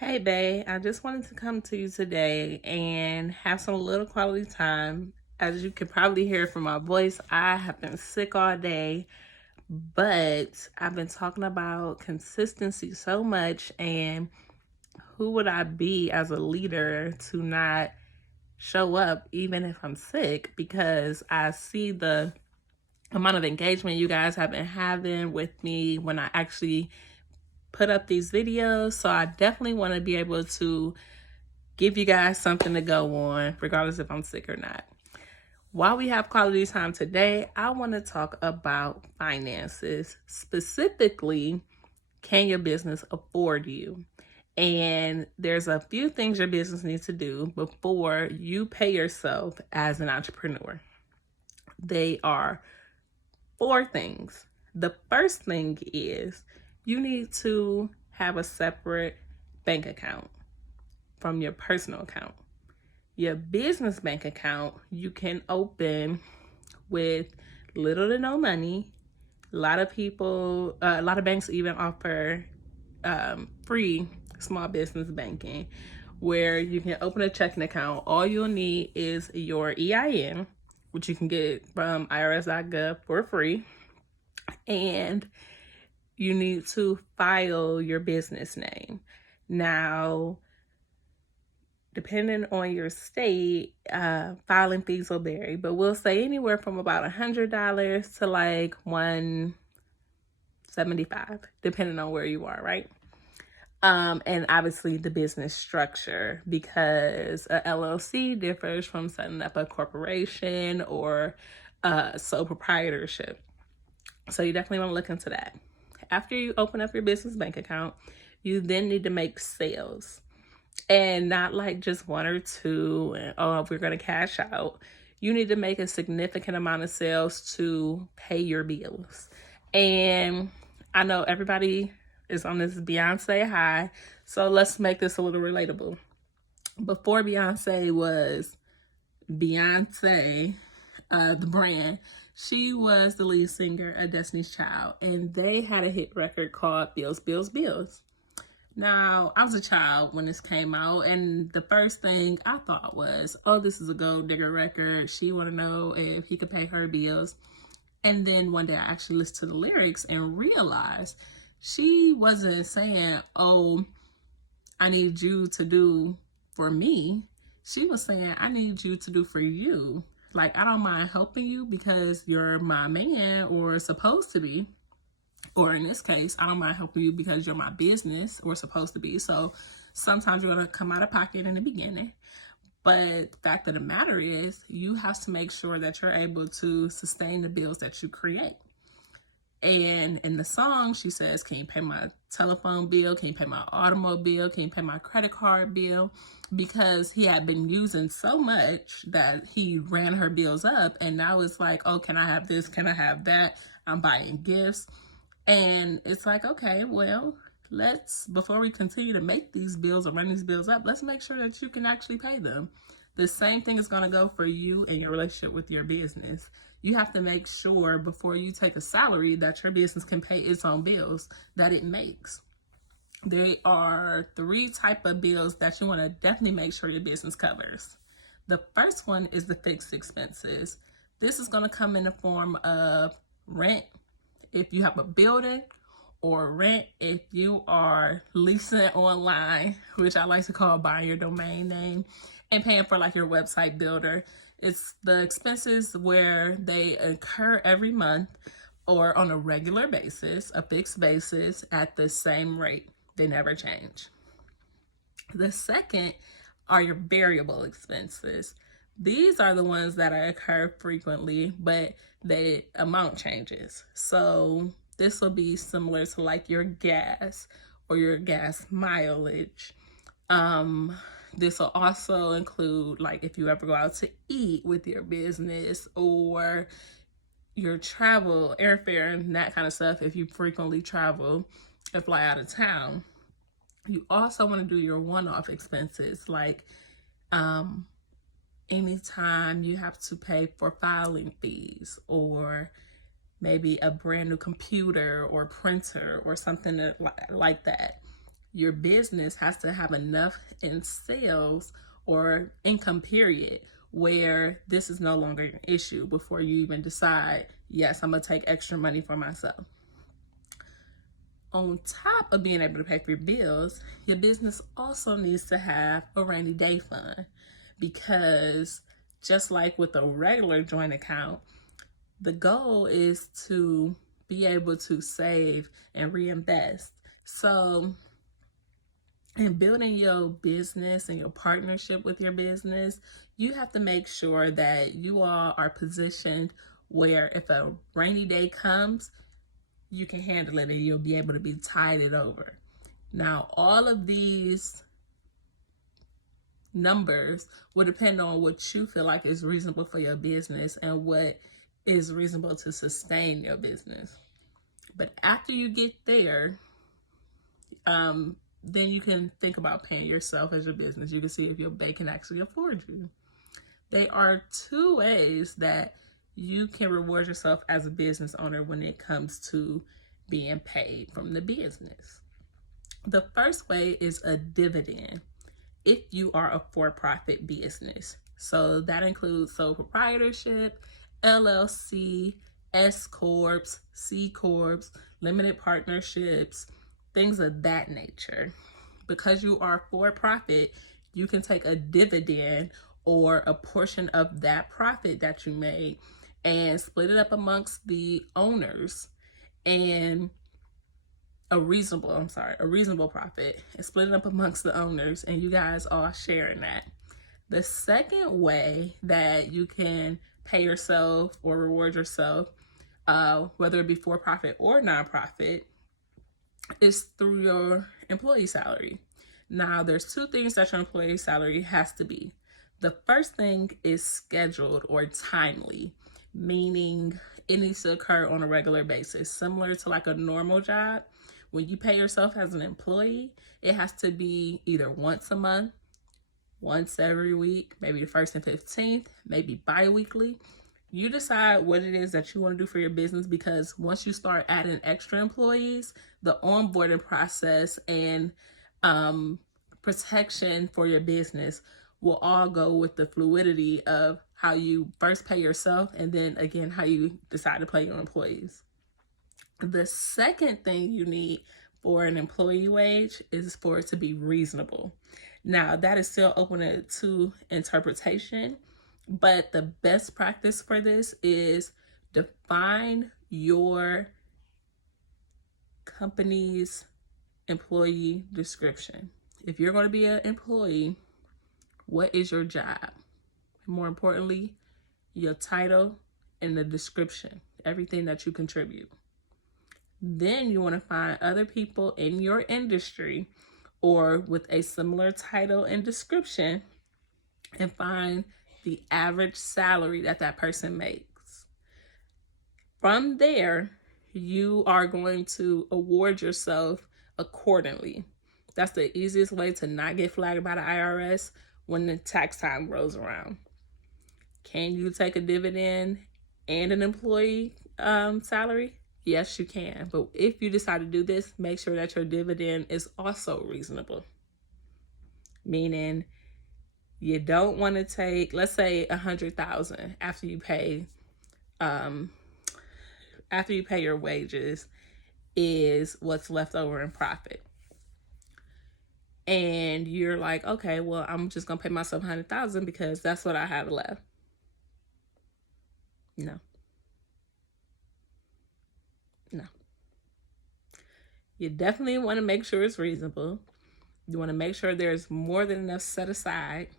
Hey, babe, I just wanted to come to you today and have some little quality time. As you can probably hear from my voice, I have been sick all day, but I've been talking about consistency so much. And who would I be as a leader to not show up even if I'm sick? Because I see the amount of engagement you guys have been having with me when I actually put up these videos. So I definitely want to be able to give you guys something to go on, regardless if I'm sick or not. While we have quality time today, I want to talk about finances. Specifically, can your business afford you? And there's a few things your business needs to do before you pay yourself as an entrepreneur. They are four things. The first thing is you need to have a separate bank account from your personal account. Your business bank account you can open with little to no money. A lot of banks even offer free small business banking where you can open a checking account. All you'll need is your EIN, which you can get from irs.gov for free, and you need to file your business name. Now, depending on your state, filing fees will vary, but we'll say anywhere from about $100 to like $175, depending on where you are, right? And obviously the business structure, because a LLC differs from setting up a corporation or sole proprietorship. So you definitely want to look into that. After you open up your business bank account, you then need to make sales, and not like just one or two and we're going to cash out. You need to make a significant amount of sales to pay your bills. And I know everybody is on this Beyonce high, so let's make this a little relatable. Before Beyonce was Beyonce, the brand, she was the lead singer of Destiny's Child, and they had a hit record called Bills, Bills, Bills. Now, I was a child when this came out, and the first thing I thought was, oh, this is a gold digger record. She want to know if he could pay her bills. And then one day I actually listened to the lyrics and realized she wasn't saying, oh, I need you to do for me. She was saying, I need you to do for you. Like, I don't mind helping you because you're my man, or supposed to be. Or in this case, I don't mind helping you because you're my business, or supposed to be. So sometimes you're going to come out of pocket in the beginning. But the fact of the matter is, you have to make sure that you're able to sustain the bills that you create. And in the song, she says, can you pay my telephone bill? Can you pay my automobile? Can you pay my credit card bill? Because he had been using so much that he ran her bills up. And now it's like, oh, can I have this? Can I have that? I'm buying gifts. And it's like, okay, well, before we continue to make these bills or run these bills up, let's make sure that you can actually pay them. The same thing is going to go for you and your relationship with your business. You have to make sure before you take a salary that your business can pay its own bills that it makes. There are three type of bills that you want to definitely make sure your business covers. The first one is the fixed expenses. This is going to come in the form of rent if you have a building, or rent if you are leasing online, which I like to call buying your domain name, and paying for like your website builder. It's the expenses where they incur every month or on a regular basis, a fixed basis at the same rate. They never change. The second are your variable expenses. These are the ones that occur frequently, but the amount changes. So this will be similar to like your gas or your gas mileage. This will also include like if you ever go out to eat with your business, or your travel, airfare, and that kind of stuff if you frequently travel and fly out of town. You also want to do your one-off expenses, like anytime you have to pay for filing fees, or maybe a brand new computer or printer or something like that. your business has to have enough in sales or income period where this is no longer an issue before you even decide, yes, I'm gonna take extra money for myself. On top of being able to pay for your bills, your business also needs to have a rainy day fund, because just like with a regular joint account, the goal is to be able to save and reinvest. So in building your business and your partnership with your business, you have to make sure that you all are positioned where if a rainy day comes, you can handle it and you'll be able to be tided over. Now, all of these numbers will depend on what you feel like is reasonable for your business and what is reasonable to sustain your business. But after you get there, then you can think about paying yourself as your business. You can see if your bank can actually afford you. There are two ways that you can reward yourself as a business owner when it comes to being paid from the business. The first way is a dividend if you are a for-profit business. So that includes sole proprietorship, LLC, S Corps, C Corps, limited partnerships, things of that nature. Because you are for-profit, you can take a dividend or a portion of that profit that you made and split it up amongst the owners, and a reasonable profit, and split it up amongst the owners, and you guys all share in that. The second way that you can pay yourself or reward yourself, whether it be for-profit or nonprofit, is through your employee salary. Now, there's two things that your employee salary has to be. The first thing is scheduled or timely, meaning it needs to occur on a regular basis, similar to like a normal job. When you pay yourself as an employee, it has to be either once a month, once every week, maybe the 1st and 15th, maybe bi-weekly. You decide what it is that you want to do for your business, because once you start adding extra employees, the onboarding process and protection for your business will all go with the fluidity of how you first pay yourself and then again how you decide to pay your employees. The second thing you need for an employee wage is for it to be reasonable. Now, that is still open to interpretation, but the best practice for this is define your company's employee description. If you're going to be an employee, what is your job? More importantly, your title and the description, everything that you contribute. Then you want to find other people in your industry or with a similar title and description and find the average salary that that person makes. From there, you are going to award yourself accordingly. That's the easiest way to not get flagged by the IRS when the tax time rolls around. Can you take a dividend and an employee salary? Yes, you can. But if you decide to do this, make sure that your dividend is also reasonable. Meaning you don't want to take, let's say, $100,000 after you pay your wages is what's left over in profit. And you're like, okay, well, I'm just gonna pay myself $100,000 because that's what I have left. No. You definitely want to make sure it's reasonable. You want to make sure there's more than enough set aside.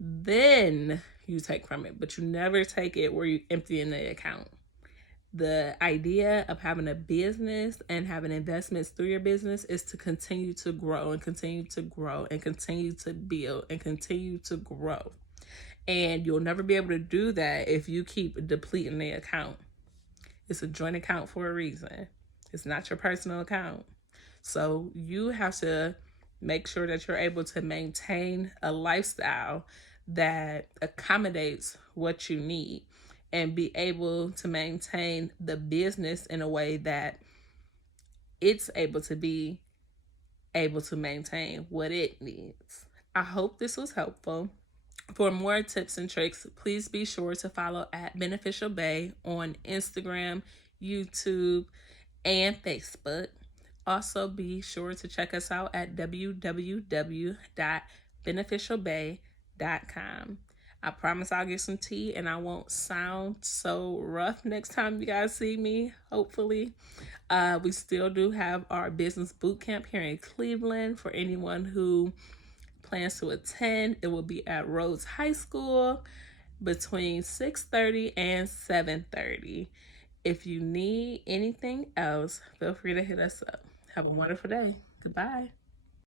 Then you take from it, but you never take it where you empty in the account. The idea of having a business and having investments through your business is to continue to grow and continue to grow and continue to build and continue to grow. And you'll never be able to do that if you keep depleting the account. It's a joint account for a reason. It's not your personal account. So you have to make sure that you're able to maintain a lifestyle that accommodates what you need and be able to maintain the business in a way that it's able to be able to maintain what it needs. I hope this was helpful. For more tips and tricks, please be sure to follow at Beneficial Bae on Instagram, YouTube, and Facebook. Also, be sure to check us out at www.beneficialbae.com. I promise I'll get some tea and I won't sound so rough next time you guys see me, hopefully. We still do have our business boot camp here in Cleveland for anyone who plans to attend. It will be at Rhodes High School between 6:30 and 7:30. If you need anything else, feel free to hit us up. Have a wonderful day. Goodbye.